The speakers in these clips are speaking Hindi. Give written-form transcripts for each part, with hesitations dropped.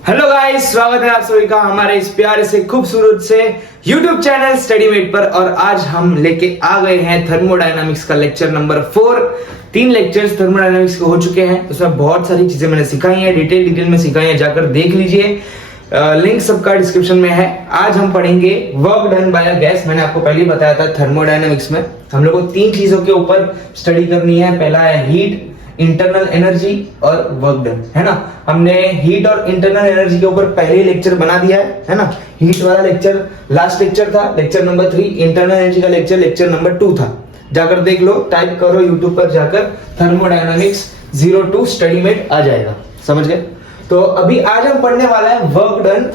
हेलो गाइस, स्वागत है आप सभी का हमारे इस प्यारे से खूबसूरत से YouTube चैनल स्टडीमेट पर। और आज हम लेके आ गए हैं थर्मोडायनामिक्स का लेक्चर नंबर 4। 3 लेक्चर्स थर्मोडायनामिक्स के हो चुके हैं, उसमें बहुत सारी चीजें मैंने सिखाई हैं, डिटेल में सिखाई हैं, जाकर देख लीजिए। लिंक सबका डिस्क्रिप्शन में है। आज हम पढ़ेंगे work done bye a gas. मैंने आपको पहले ही बताया था थर्मोडायनामिक्स में हम लोग को 3 चीजों के ऊपर स्टडी करनी है। पहला है हीट, इंटरनल एनर्जी और वर्क डन, है ना। हमने हीट और इंटरनल एनर्जी के ऊपर पहले ही लेक्चर बना दिया है ना। हीट वाला लेक्चर लास्ट लेक्चर था, लेक्चर नंबर 3। इंटरनल एनर्जी का लेक्चर नंबर 2 था। जाकर देख लो, टाइप करो यूट्यूब पर जाकर थर्मोडायनामिक्स 02 स्टडीमेट आ जाएगा, समझ गए। तो अभी आज हम पढ़ने वाला है work done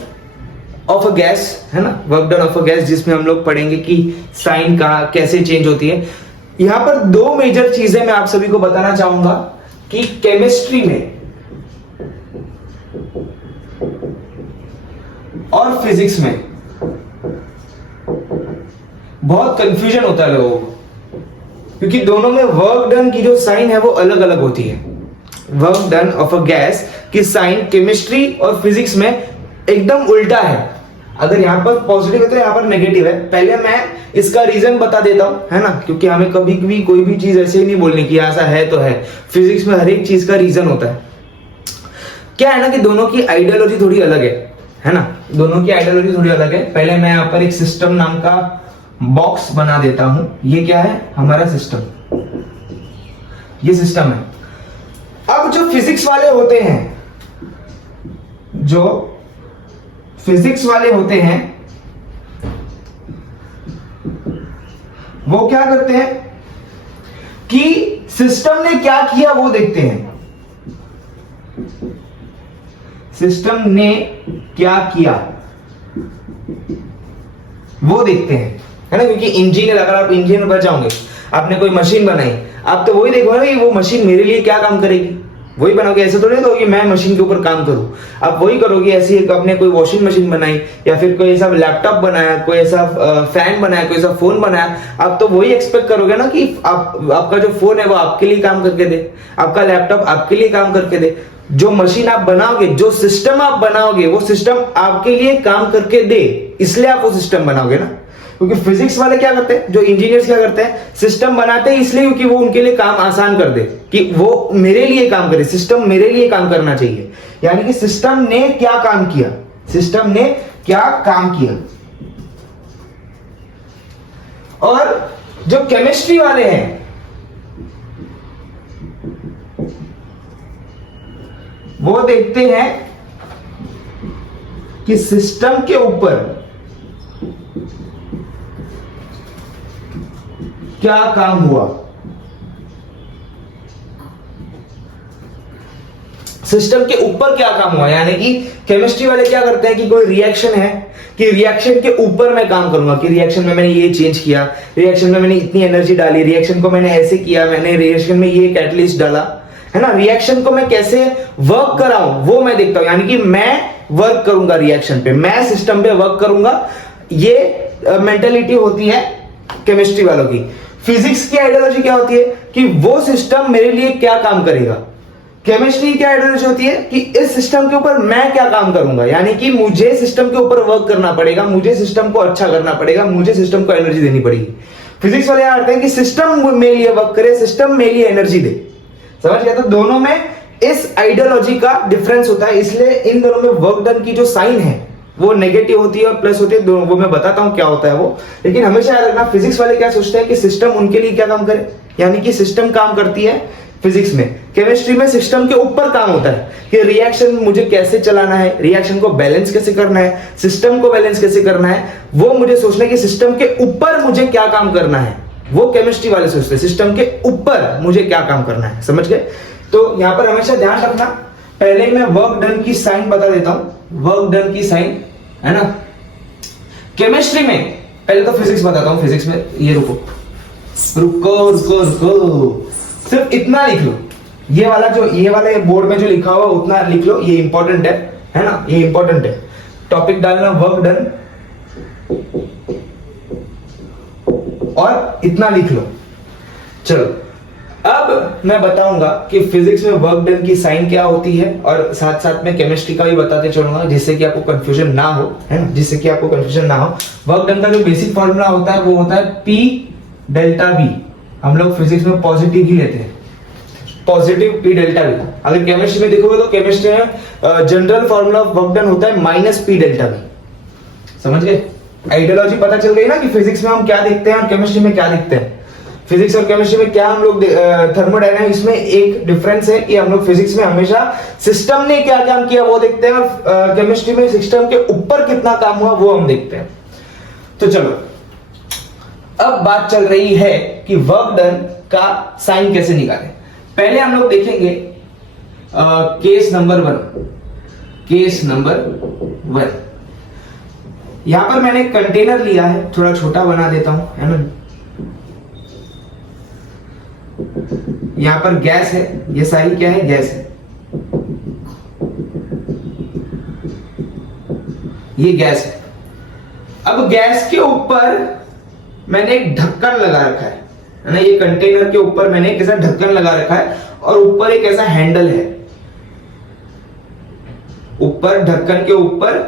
of a gas, है ना। Work done of a gas, जिसमें हम लोग पढ़ेंगे कि साइन का कैसे चेंज होती है। यहां पर 2 मेजर चीजें मैं आप सभी को बताना चाहूंगा कि केमिस्ट्री में और फिजिक्स में बहुत कंफ्यूजन होता है लोगों को, क्योंकि दोनों में वर्क डन की जो साइन है वो अलग अलग होती है। Work done of a gas की साइन केमिस्ट्री और फिजिक्स में एकदम उल्टा है। अगर यहां पर पॉजिटिव है तो यहां पर नेगेटिव है। पहले मैं इसका रीजन बता देता हूं, है ना, क्योंकि हमें कभी भी कोई भी चीज ऐसे ही नहीं बोलनी कि ऐसा है तो है। फिजिक्स में हर एक चीज का रीजन होता है। क्या है ना कि दोनों की आइडियोलॉजी थोड़ी अलग है ना। दोनों की आइडियोलॉजी थोड़ी अलग है। पहले मैं यहां पर एक सिस्टम नाम का बॉक्स बना देता हूं। ये क्या है? हमारा सिस्टम। ये सिस्टम है। अब जो फिजिक्स वाले होते हैं, वो क्या करते हैं कि सिस्टम ने क्या किया वो देखते हैं। सिस्टम ने क्या किया वो देखते हैं, है ना। क्योंकि इंजीनियर, अगर आप इंजीनियर बन जाओगे, आपने कोई मशीन बनाई, आप तो वही देखोगे कि वो मशीन मेरे लिए क्या काम करेगी, वही बनाओगे। ऐसे थोड़ी तो कि मैं मशीन के ऊपर काम करूं, आप वही करोगे। ऐसी आपने कोई वॉशिंग मशीन बनाई या फिर कोई ऐसा लैपटॉप बनाया, कोई ऐसा फैन बनाया, कोई ऐसा फोन बनाया, आप तो वही एक्सपेक्ट करोगे ना कि आपका जो फोन है वो आपके लिए काम करके दे, आपका लैपटॉप आपके लिए काम करके दे। जो मशीन आप बनाओगे, जो सिस्टम आप बनाओगे, वो सिस्टम आपके लिए काम करके दे, इसलिए आप वो सिस्टम बनाओगे ना। क्योंकि फिजिक्स वाले क्या करते हैं, जो इंजीनियर्स क्या करते हैं, सिस्टम बनाते हैं इसलिए क्योंकि वो उनके लिए काम आसान कर दे, कि वो मेरे लिए काम करे, सिस्टम मेरे लिए काम करना चाहिए। यानी कि सिस्टम ने क्या काम किया, सिस्टम ने क्या काम किया। और जो केमिस्ट्री वाले हैं वो देखते हैं कि सिस्टम के ऊपर क्या काम हुआ। सिस्टम के ऊपर क्या काम हुआ, यानी कि केमिस्ट्री वाले क्या करते हैं कि कोई रिएक्शन है, कि रिएक्शन के ऊपर मैं काम करूंगा, कि रिएक्शन में मैंने ये चेंज किया, रिएक्शन में मैंने इतनी एनर्जी डाली, रिएक्शन को मैंने ऐसे किया, मैंने रिएक्शन में ये कैटलिस्ट डाला, है ना। रिएक्शन को मैं कैसे वर्क कराऊं वो मैं देखता हूं। यानी कि मैं वर्क करूंगा रिएक्शन पे, मैं सिस्टम पे वर्क करूंगा। ये मेंटालिटी होती है केमिस्ट्री वालों की। फिजिक्स की आइडियोलॉजी क्या होती है कि वो सिस्टम मेरे लिए क्या काम करेगा। केमिस्ट्री की आइडियोलॉजी होती है कि इस सिस्टम के ऊपर मैं क्या काम करूंगा, यानी कि मुझे सिस्टम के ऊपर वर्क करना पड़ेगा, मुझे सिस्टम को अच्छा करना पड़ेगा, मुझे सिस्टम को एनर्जी देनी पड़ेगी। फिजिक्स वाले आते हैं कि सिस्टम मेरे लिए वर्क करे, सिस्टम मेरे लिए एनर्जी दे, समझ गया। तो दोनों में इस आइडियोलॉजी का डिफरेंस होता है, इसलिए इन दोनों में वर्क डन की जो साइन है वो नेगेटिव होती है और प्लस होती है, दोनों वो मैं बताता हूं क्या होता है वो। लेकिन हमेशा याद रखना, फिजिक्स वाले क्या सोचते हैं कि सिस्टम उनके लिए क्या काम करे, यानी कि सिस्टम काम करती है फिजिक्स में। केमिस्ट्री में सिस्टम के ऊपर काम होता है कि रिएक्शन मुझे कैसे चलाना है, रिएक्शन को बैलेंस कैसे करना है, सिस्टम को बैलेंस कैसे करना है, वो मुझे सोचना है कि सिस्टम के ऊपर मुझे क्या काम करना है। वो केमिस्ट्री वाले सोचते हैं सिस्टम के ऊपर मुझे क्या काम करना है, समझ गए। तो यहां पर हमेशा ध्यान रखना, पहले मैं वर्क डन की साइन बता देता हूं। वर्क डन की साइन, है ना। केमिस्ट्री में पहले तो फिजिक्स बताता हूं। फिजिक्स में ये रुको, सिर्फ इतना लिख लो, ये वाले बोर्ड में जो लिखा हुआ उतना लिख लो, ये इंपॉर्टेंट है ना, ये इंपॉर्टेंट है। टॉपिक डालना वर्क डन और इतना लिख लो। चलो अब मैं बताऊंगा कि फिजिक्स में वर्क डन की साइन क्या होती है और साथ साथ में केमिस्ट्री का भी बताते चलूंगा, जिससे कि आपको कंफ्यूजन ना हो, है ना, जिससे कि आपको कंफ्यूजन ना हो। वर्क डन का जो बेसिक फॉर्मूला होता है वो होता है P डेल्टा V। हम लोग फिजिक्स में पॉजिटिव ही लेते हैं, पॉजिटिव P डेल्टा V। अगर केमिस्ट्री में देखोगे तो केमिस्ट्री में general formula of work done होता है -P डेल्टा V। समझ गए? आइडियोलॉजी पता चल गई ना कि फिजिक्स में हम क्या देखते हैं और केमिस्ट्री में क्या देखते हैं। फिजिक्स और केमिस्ट्री में क्या हम लोग थर्मोडायनामिक्स में एक डिफरेंस है कि हम लोग फिजिक्स में हमेशा सिस्टम ने क्या काम किया वो देखते हैं और केमिस्ट्री में सिस्टम के ऊपर कितना काम हुआ वो हम देखते हैं। तो चलो, अब बात चल रही है कि वर्क डन का साइन कैसे निकालें। पहले हम लोग देखेंगे केस नंबर 1। केस नंबर 1, यहां पर मैंने कंटेनर लिया है, थोड़ा छोटा बना देता हूं, है ना। यहां पर गैस है, ये सारी क्या है, गैस है। ये गैस है। अब गैस के ऊपर मैंने एक ढक्कन लगा रखा है ना। ये कंटेनर के ऊपर मैंने एक ऐसा ढक्कन लगा रखा है और ऊपर एक ऐसा हैंडल है। ऊपर ढक्कन के ऊपर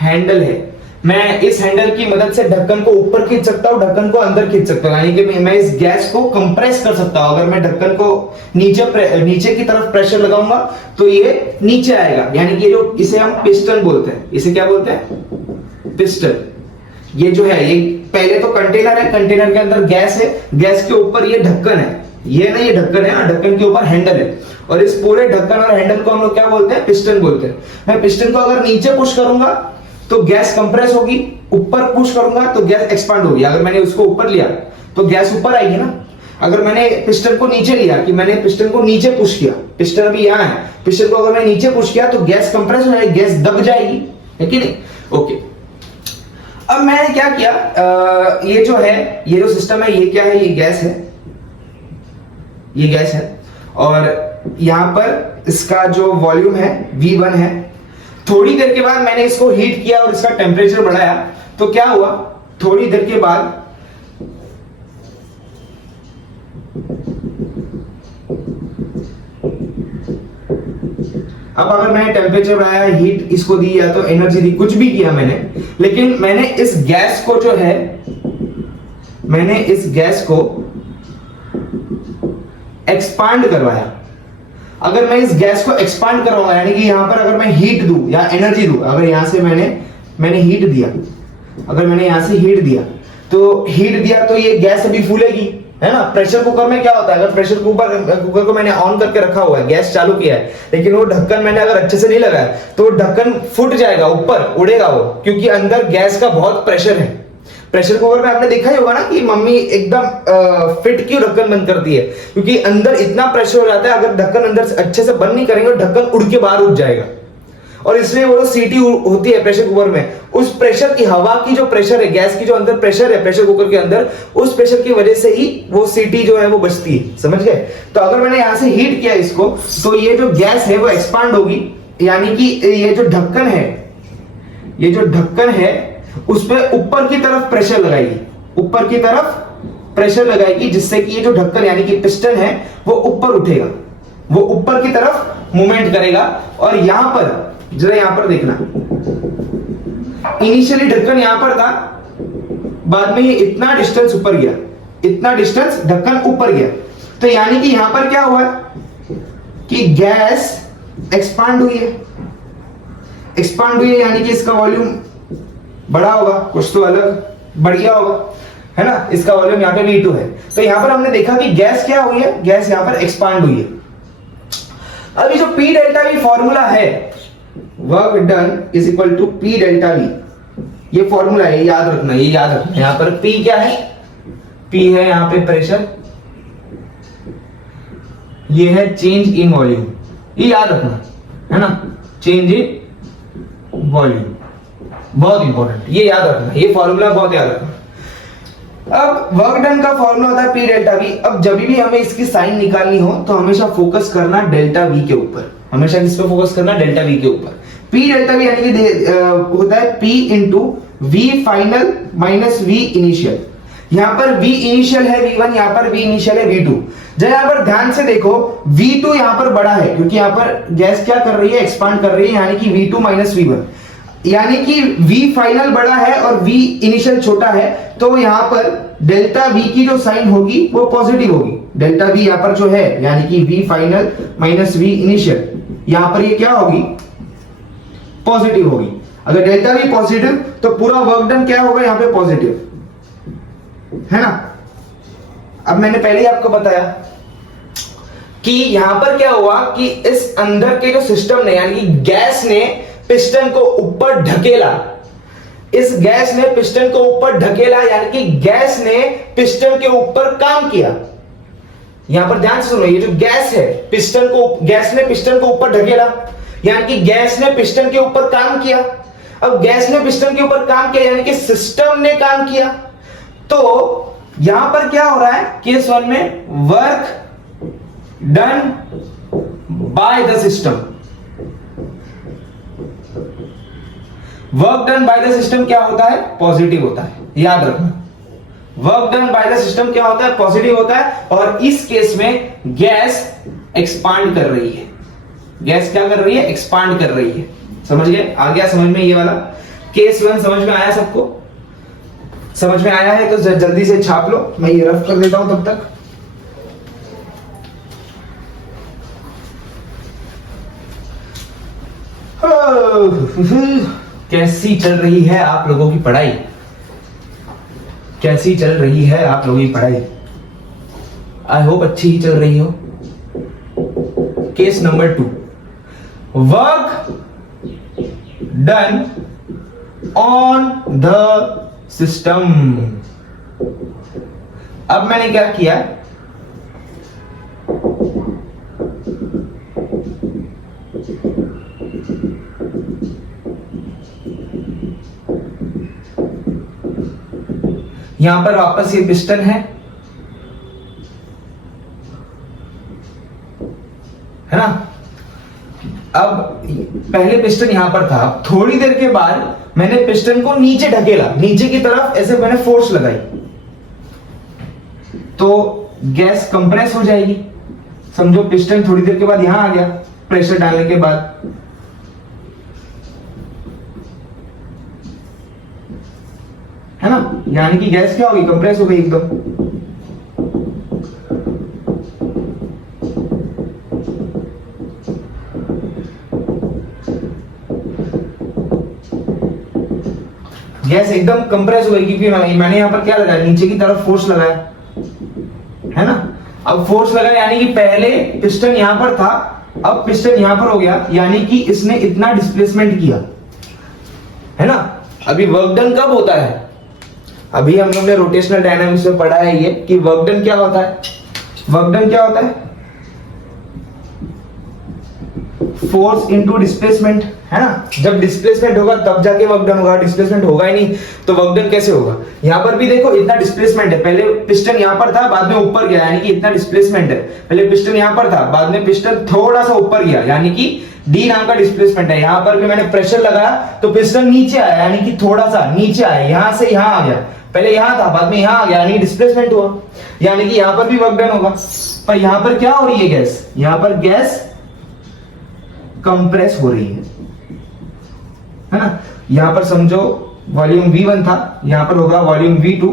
हैंडल है। मैं इस हैंडल की मदद से ढक्कन को ऊपर खींच सकता हूं, ढक्कन को अंदर खींच सकता हूं, यानी कि मैं इस गैस को कंप्रेस कर सकता हूं। अगर मैं ढक्कन को नीचे की तरफ प्रेशर लगाऊंगा तो ये नीचे आएगा, यानी कि ये जो इसे हम पिस्टन बोलते हैं। इसे क्या बोलते हैं? पिस्टन। ये जो है, ये पहले तो कंटेनर है, कंटेनर के अंदर गैस है, गैस के ऊपर ये ढक्कन है। ये ना, ये ढक्कन है, ढक्कन के ऊपर हैंडल है और इस पूरे ढक्कन और हैंडल को हम लोग क्या बोलते हैं? पिस्टन बोलते हैं। मैं पिस्टन को अगर नीचे पुश करूंगा तो गैस कंप्रेस होगी, ऊपर पुश करूंगा तो गैस एक्सपांड होगी। अगर मैंने उसको ऊपर लिया तो गैस ऊपर आएगी ना। अगर मैंने पिस्टन को नीचे लिया, कि मैंने पिस्टन को नीचे पुश किया, पिस्टन अभी यहां है, पिस्टन को अगर मैं नीचे पुश किया तो गैस कंप्रेस हो जाएगी, गैस दब जाएगी, है कि नहीं? ओके। अब मैंने क्या किया, ये जो है, ये जो सिस्टम है, ये क्या है? ये गैस है, ये गैस है और यहां पर इसका जो वॉल्यूम है V1 है। थोड़ी देर के बाद मैंने इसको हीट किया और इसका टेम्परेचर बढ़ाया तो क्या हुआ, थोड़ी देर के बाद अब अगर मैंने टेम्परेचर बढ़ाया, हीट इसको दी या तो एनर्जी दी, कुछ भी किया मैंने, लेकिन मैंने इस गैस को जो है, मैंने इस गैस को एक्सपांड करवाया। अगर मैं इस गैस को एक्सपांड करवाऊंगा, यानी कि यहां पर अगर मैं हीट दूं या एनर्जी दूं, अगर यहां से मैंने हीट दिया, अगर मैंने यहां से हीट दिया तो ये गैस अभी फूलेगी, है ना। प्रेशर कुकर में क्या होता है, अगर प्रेशर कुकर को मैंने ऑन करके रखा हुआ है, गैस चालू किया है, लेकिन वो ढक्कन मैंने अगर अच्छे से नहीं लगाया तो ढक्कन फूट जाएगा, ऊपर उड़ेगा वो, क्योंकि अंदर गैस का बहुत प्रेशर है। प्रेशर कुकर में आपने देखा ही होगा ना कि मम्मी एकदम फिट क्यों ढक्कन बंद करती है, क्योंकि अंदर इतना प्रेशर हो जाता है, अगर ढक्कन अंदर से अच्छे से बंद नहीं करेंगे तो ढक्कन उड़ के बाहर उठ जाएगा। और इसलिए वो सीटी होती है प्रेशर कुकर में, उस प्रेशर की, हवा की जो प्रेशर है, गैस की जो अंदर प्रेशर है प्रेशर कुकर के अंदर, उस प्रेशर की वजह से ही वो सीटी जो है वो बचती है। समझ गए? तो अगर मैंने यहां से हीट किया इसको तो ये जो गैस है वो एक्सपांड होगी, यानी कि ये जो ढक्कन है, ये जो ढक्कन है उस पे ऊपर की तरफ प्रेशर लगाएगी, ऊपर की तरफ प्रेशर लगाएगी, जिससे कि ये जो ढक्कन यानी कि पिस्टन है वो ऊपर उठेगा, वो ऊपर की तरफ मूवमेंट करेगा। और यहां पर जरा, यहां पर देखना, इनिशियली ढक्कन यहां पर था, बाद में ये इतना डिस्टेंस ऊपर गया, इतना डिस्टेंस ढक्कन ऊपर गया, तो यानी कि यहां पर क्या हुआ कि गैस एक्सपांड हुई है, एक्सपांड हुई है, यानी कि इसका वॉल्यूम बड़ा होगा, कुछ तो अलग बढ़िया होगा, है ना। इसका वॉल्यूम यहाँ पे V2 है, तो यहां पर हमने देखा कि गैस क्या हुई है, गैस यहां पर एक्सपांड हुई है। अभी जो P डेल्टा V फॉर्मूला है, work done is equal to P delta V, ये फॉर्मूला है, याद रखना, ये याद रखना। यहां पर P क्या है? P है यहां पे प्रेशर, ये है चेंज इन वॉल्यूम, ये याद रखना, है ना, चेंज इन वॉल्यूम, बहुत इंपॉर्टेंट, ये याद रखना, ये फॉर्मूला बहुत याद रखना। अब वर्क डन का फॉर्मूला होता है P डेल्टा V। अब जब भी हमें इसकी साइन निकालनी हो तो हमेशा फोकस करना डेल्टा V के ऊपर, हमेशा किस पे फोकस करना? डेल्टा V के ऊपर। P डेल्टा V यानी कि होता है P into V final minus V initial, यहाँ पर V इनिशियल है V1, यहाँ पर V इनिशियल है V2। जब यहाँ पर ध्यान से देखो V2 यहाँ पर बड़ा है क्योंकि यहाँ पर गैस क्या कर रही है, एक्सपांड कर रही है, यानी कि V2 माइनस V1, यानी कि V फाइनल बड़ा है और V इनिशियल छोटा है, तो यहाँ पर डेल्टा V की जो साइन होगी वो पॉजिटिव होगी। डेल्टा V यहाँ पर जो है यानी कि V final minus V initial, यहाँ पर ये क्या होगी, पॉजिटिव होगी। अगर डेल्टा V पॉजिटिव तो पूरा वर्क डन क्या होगा, यहाँ पे पॉजिटिव, है ना। अब मैंने पहले ही आपको बताया कि यहां पर क्या हुआ कि इस अंदर के जो सिस्टम ने यानी कि गैस ने पिस्टन को ऊपर ढकेला, इस गैस ने पिस्टन को ऊपर ढकेला, यानी कि गैस ने पिस्टन के ऊपर काम किया। यहां पर ध्यान से सुनो, ये जो गैस है गैस ने पिस्टन को ऊपर ढकेला, यानी कि गैस ने पिस्टन के ऊपर काम किया। अब गैस ने पिस्टन के ऊपर काम किया यानी कि सिस्टम ने काम किया। तो यहां पर क्या हो रहा है, केस 1 में work done by the system, work done by the system क्या होता है, पॉजिटिव होता है। याद रखना, work done by the system क्या होता है, पॉजिटिव होता है। और इस केस में गैस एक्सपांड कर रही है, गैस क्या कर रही है, एक्सपांड कर रही है। समझ गए, आ गया समझ में, ये वाला केस 1 समझ में आया सबको? समझ में आया है तो जल्दी से छाप लो, मैं ये रफ कर देता हूं तब तक। कैसी चल रही है आप लोगों की पढ़ाई, कैसी चल रही है आप लोगों की पढ़ाई? आई होप अच्छी ही चल रही हो। Case number 2, work done on the system. अब मैंने क्या किया, यहां पर वापस ये पिस्टन है ना। अब पहले पिस्टन यहां पर था, थोड़ी देर के बाद मैंने पिस्टन को नीचे ढकेला, नीचे की तरफ ऐसे मैंने फोर्स लगाई, तो गैस कंप्रेस हो जाएगी। समझो पिस्टन थोड़ी देर के बाद यहां आ गया प्रेशर डालने के बाद, है ना, यानी कि गैस क्या होगी, कंप्रेस हो गई एकदम। गैस एकदम कंप्रेस हो गई क्योंकि मैंने यहां पर क्या लगाया, नीचे की तरफ फोर्स लगाया, है ना। अब फोर्स लगाया यानी कि पहले पिस्टन यहां पर था, अब पिस्टन यहां पर हो गया, यानी कि इसने इतना डिस्प्लेसमेंट किया, है ना। अभी वर्क डन कब होता है, अभी हम लोग ने रोटेशनल डायनामिक्स में पढ़ा है ये कि वर्क डन क्या होता है। वर्क डन क्या होता है, फोर्स इनटू डिस्प्लेसमेंट, है ना। जब डिस्प्लेसमेंट होगा तब जाके वर्क डन होगा, डिस्प्लेसमेंट होगा ही नहीं तो वर्क डन कैसे होगा। यहां पर भी देखो इतना डिस्प्लेसमेंट है, पहले पिस्टन यहां पर था बाद में ऊपर गया, यानी कि इतना डिस्प्लेसमेंट है। पहले पिस्टन यहां पर था बाद में पिस्टन थोड़ा सा ऊपर गया, यानी कि डी नाम का डिस्प्लेसमेंट है। यहां पर भी मैंने प्रेशर लगाया तो पिस्टन नीचे आया, यानी कि थोड़ा सा नीचे आया, यहां से यहां आ गया, पहले यहां था बाद में यहां आ गया, यानी डिस्प्लेसमेंट हुआ, यानी कि यहां पर भी वर्क डन होगा। पर यहां पर क्या हो रही है, गैस, यहां पर गैस कंप्रेस हो रही है ना। यहां पर समझो वॉल्यूम V1 था, यहां पर होगा वॉल्यूम V2,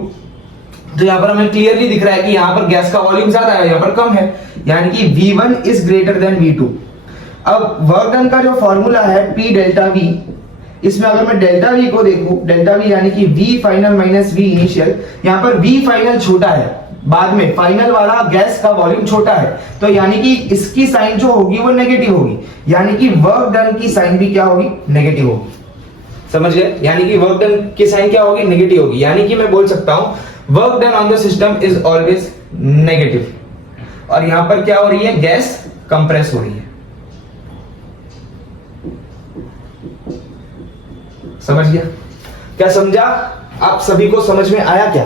तो यहां पर हमें क्लियरली दिख रहा है कि यहां पर गैस का वॉल्यूम ज्यादा है, यहां पर कम है, यानी कि V1 is greater than V2। अब वर्क डन का जो फॉर्मूला है P डेल्टा V, इसमें अगर मैं डेल्टा V को देखूं, डेल्टा V यानी कि V final minus V initial, यहां पर V फाइनल छोटा है, बाद में फाइनल वाला गैस का वॉल्यूम छोटा है, तो यानी कि इसकी साइन जो होगी वो नेगेटिव होगी, यानी कि वर्क डन की साइन भी क्या होगी, नेगेटिव होगी। समझ गए, यानी कि वर्क डन की साइन क्या होगी, नेगेटिव होगी, यानी कि मैं बोल सकता हूं work done on the system is always negative. और यहां पर क्या हो रही है, गैस कंप्रेस हो रही है। समझ गया, क्या समझा, आप सभी को समझ में आया क्या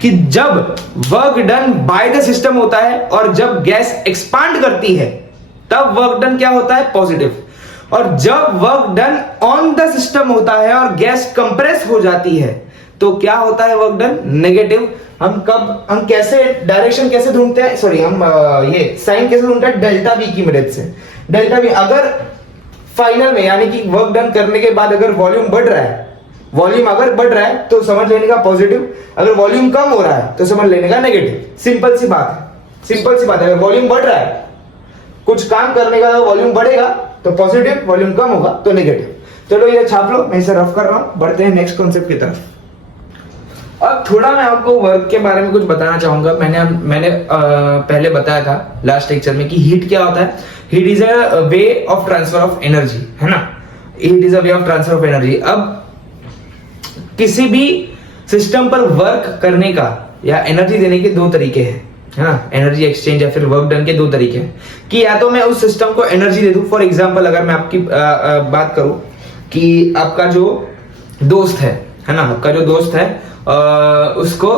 कि जब work done by the system होता है और जब गैस एक्सपांड करती है तब वर्क डन क्या होता है, पॉजिटिव। और जब work done on the system होता है और गैस कंप्रेस हो जाती है तो क्या होता है वर्क डन? नेगेटिव। हम कैसे डायरेक्शन कैसे ढूंढते हैं, सॉरी हम ये साइन कैसे ढूंढते हैं? डेल्टा वी की मदद से। डेल्टा वी अगर फाइनल में यानी कि वर्क डन करने के बाद अगर वॉल्यूम बढ़ रहा है, वॉल्यूम अगर बढ़ रहा है तो समझ लेने का पॉजिटिव, अगर वॉल्यूम कम हो रहा है तो समझ लेने का नेगेटिव। सिंपल सी बात है, सिंपल सी बात है। अगर वॉल्यूम बढ़ रहा है, कुछ काम करने का वॉल्यूम बढ़ेगा तो पॉजिटिव, वॉल्यूम कम होगा तो नेगेटिव। चलो ये छाप लो, मैं इसे रफ कर रहा हूं। बढ़ते हैं नेक्स्ट कॉन्सेप्ट की तरफ। अब थोड़ा मैं आपको वर्क के बारे में कुछ बताना चाहूंगा। मैंने पहले बताया था लास्ट लेक्चर में कि हीट क्या होता है। Heat is a way of transfer of energy, है ना। Heat is a way of transfer of energy. अब किसी भी सिस्टम पर वर्क करने का या एनर्जी देने के दो तरीके हैं, है ना। एनर्जी एक्सचेंज या फिर वर्क डन के दो तरीके हैं कि या तो मैं उस सिस्टम को एनर्जी दे दूं। फॉर एग्जांपल अगर मैं आपकी बात करूं कि आपका जो दोस्त है ना, आपका जो दोस्त है उसको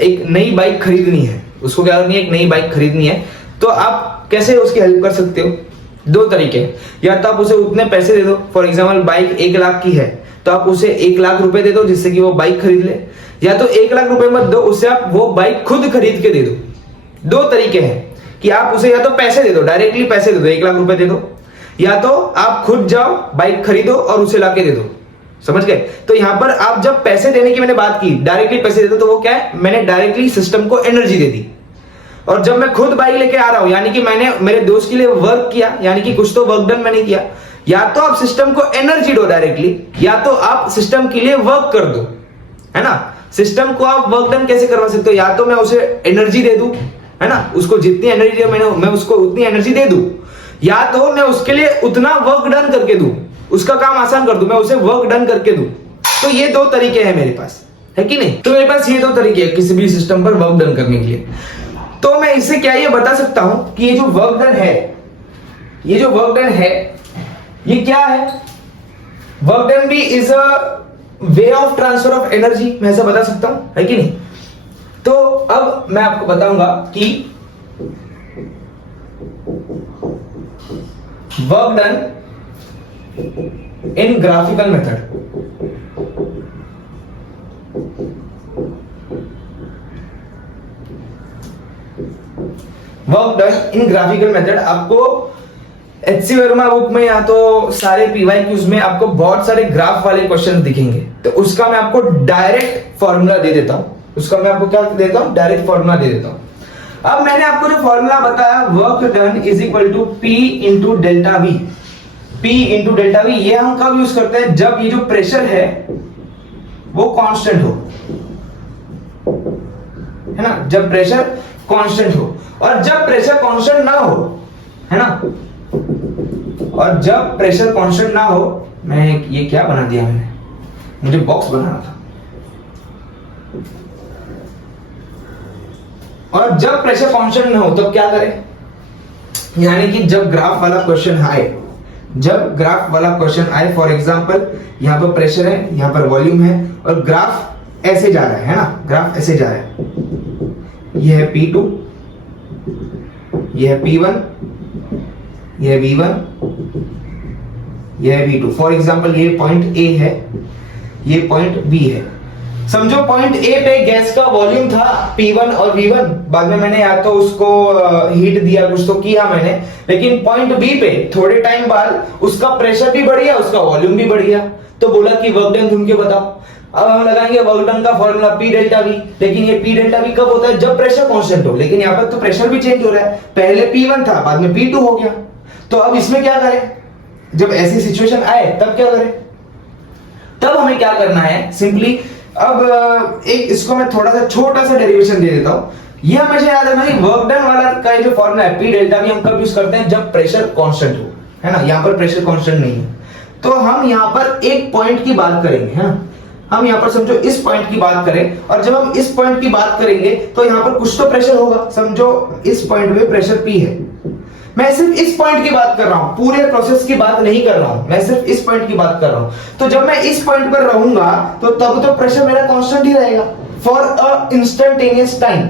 एक नई बाइक खरीदनी है, उसको क्या करनी है? एक नई बाइक खरीदनी है। तो आप कैसे उसकी हेल्प कर सकते हो? दो तरीके। या तो आप उसे उतने पैसे दे दो, फॉर एग्जाम्पल बाइक 1 लाख की है तो आप उसे 1 लाख रुपए दे दो जिससे कि वो बाइक खरीद ले। या तो 1 लाख रुपए मत दो, उससे आप वो बाइक खुद खरीद के दे दो। दो तरीके हैं कि आप उसे या तो पैसे दे दो, डायरेक्टली पैसे दे दो, 1 लाख रुपए दे दो, या तो आप खुद जाओ बाइक खरीदो और उसे लाके दे दो। समझ गए? तो यहां पर आप जब पैसे देने की मैंने बात की, डायरेक्टली पैसे दे दो, तो वो क्या है? मैंने डायरेक्टली सिस्टम को एनर्जी दे दी। और जब मैं खुद बाइक लेके आ रहा हूं यानी कि मैंने मेरे दोस्त के लिए वर्क किया, यानी कि कुछ तो वर्क डन मैंने किया। या तो आप सिस्टम को एनर्जी दो डायरेक्टली, या तो आप सिस्टम के लिए वर्क कर दो, है ना। सिस्टम को आप वर्क डन कैसे करवा सकते हो? या तो मैं उसे एनर्जी दे दूं, है ना, उसको जितनी एनर्जी मैं उसको उतनी एनर्जी दे दूं, या तो मैं उसके लिए उतना वर्क डन करके दूं, उसका काम आसान कर दूं, मैं उसे वर्क डन करके दूं। तो ये दो तरीके हैं मेरे पास, है कि नहीं? तो मेरे पास ये दो तरीके हैं किसी भी सिस्टम पर वर्क डन करने के लिए। तो मैं इससे क्या ये बता सकता हूं कि ये जो वर्क डन है, ये जो वर्क डन है ये क्या है? वर्क डन भी is a way of transfer of energy, मैं ऐसा बता सकता हूं, है कि नहीं? तो अब मैं आपको बताऊंगा कि वर्क डन इन ग्राफिकल मेथड। वर्क डन इन ग्राफिकल मेथड आपको एचसी वर्मा बुक में या तो सारे पीवाईक्यूज में आपको बहुत सारे ग्राफ वाले क्वेश्चन दिखेंगे। तो उसका मैं आपको डायरेक्ट फॉर्मूला दे देता हूं। उसका मैं आपको क्या देता हूं? डायरेक्ट फॉर्मूला दे देता हूं। अब मैंने आपको जो फॉर्मूला बताया, work done is equal to p into delta v. P into delta v ये हम कब यूज करते हैं? जब ये जो प्रेशर है वो कांस्टेंट हो, है ना, जब प्रेशर कांस्टेंट हो। और जब प्रेशर कांस्टेंट ना हो, है ना, और जब प्रेशर कांस्टेंट ना हो, मैं ये क्या बना दिया मैंने, मुझे बॉक्स बनाना था। और जब प्रेशर कांस्टेंट ना हो तब क्या करें? यानी कि जब ग्राफ वाला क्वेश्चन आए, जब ग्राफ वाला क्वेश्चन आए, फॉर एग्जांपल यहां पर प्रेशर है, यहां पर वॉल्यूम है और ग्राफ ऐसे जा रहा है ना, ग्राफ ऐसे जा रहा है। यह है P2, यह है P1, यह है V1, यह है V2। फॉर एग्जांपल ये पॉइंट A है, ये पॉइंट B है। समझो पॉइंट A पे गैस का वॉल्यूम था P1 और V1, बाद में मैंने या तो उसको हीट दिया, कुछ तो किया मैंने, लेकिन पॉइंट B पे थोड़े टाइम बाद उसका प्रेशर भी बढ़ गया, उसका वॉल्यूम भी बढ़ गया। तो बोला कि वर्क डन ढूंढ के बताओ। अब हम लगाएंगे वर्क डन का फॉर्मूला P डेल्टा V, लेकिन ये P डेल्टा V कब होता है? जब प्रेशर कांस्टेंट हो। लेकिन यहाँ पर तो प्रेशर भी चेंज हो रहा है, पहले P1 था बाद में P2 हो गया। तो अब इसमें क्या करें? जब ऐसी सिचुएशन आए तब क्या करें? तब हमें क्या करना है? सिंपली अब एक इसको मैं थोड़ा सा छोटा सा डेरिवेशन दे देता हूं। ये हमेशा याद रखना कि वर्क डन वाला का जो फॉर्मूला है P डेल्टा V हम कब यूज करते हैं? जब प्रेशर कांस्टेंट हो, है ना। यहाँ पर प्रेशर कांस्टेंट नहीं है, तो हम यहाँ पर एक पॉइंट की बात करेंगे, है ना। हम यहाँ पर समझो इस पॉइंट की बात करें, और जब हम इस पॉइंट की बात करेंगे तो यहाँ पर कुछ तो प्रेशर होगा। समझो इस पॉइंट पे प्रेशर P है, मैं सिर्फ इस पॉइंट की बात कर रहा हूं, पूरे प्रोसेस की बात नहीं कर रहा हूं, मैं सिर्फ इस पॉइंट की बात कर रहा हूं। तो जब मैं इस पॉइंट पर रहूंगा तो तब तो प्रेशर मेरा कांस्टेंट ही रहेगा for a instantaneous time.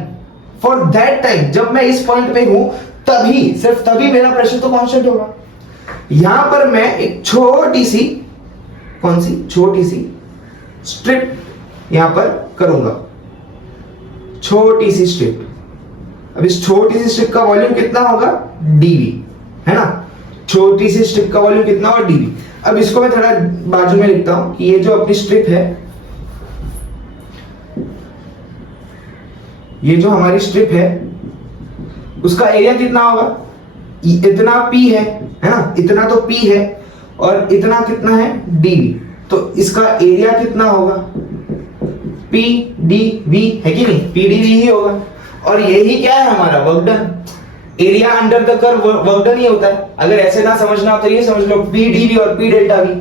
For that time जब मैं इस पॉइंट पे हूं तभी, सिर्फ तभी मेरा प्रेशर तो कांस्टेंट होगा। यहां पर मैं एक छोटी सी, कौन सी? छोटी सी स्ट्रिप यहां पर करूंगा, छोटी सी स्ट्रिप। अब इस छोटी सी स्ट्रिप का वॉल्यूम कितना होगा, डीवी, है ना। छोटी सी स्ट्रिप का वॉल्यूम कितना होगा, डीवी। अब इसको मैं थोड़ा बाजू में लिखता हूं कि ये जो अपनी स्ट्रिप है, ये जो हमारी स्ट्रिप है उसका एरिया कितना होगा, इतना पी है ना, इतना तो पी है और इतना कितना है, डीवी। तो इसका एरिया कितना होगा, पी डी वी, है कि नहीं, पी डी वी ही होगा। और यही क्या है हमारा work done, area under the curve work done ही होता है। अगर ऐसे ना समझना हो तो ये समझ लो, पी डी वी और पी डेल्टा वी,